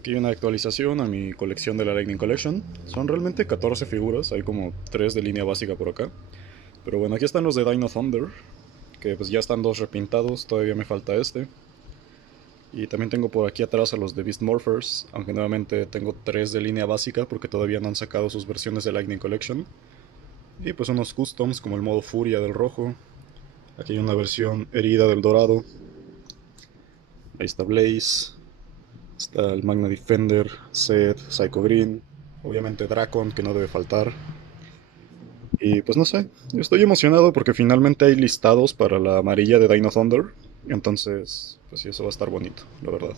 Aquí hay una actualización a mi colección de la Lightning Collection. Son realmente 14 figuras, hay como 3 de línea básica por acá. Pero bueno, aquí están los de Dino Thunder, que pues ya están dos repintados, todavía me falta este. Y también tengo por aquí atrás a los de Beast Morphers, aunque nuevamente tengo 3 de línea básica porque todavía no han sacado sus versiones de Lightning Collection. Y pues unos customs como el modo Furia del rojo. Aquí hay una versión herida del dorado. Ahí está Blaze. Está el Magna Defender, Zed, Psycho Green, obviamente Dracon, que no debe faltar. Y pues no sé, estoy emocionado porque finalmente hay listados para la amarilla de Dino Thunder. Entonces, pues sí, eso va a estar bonito, la verdad.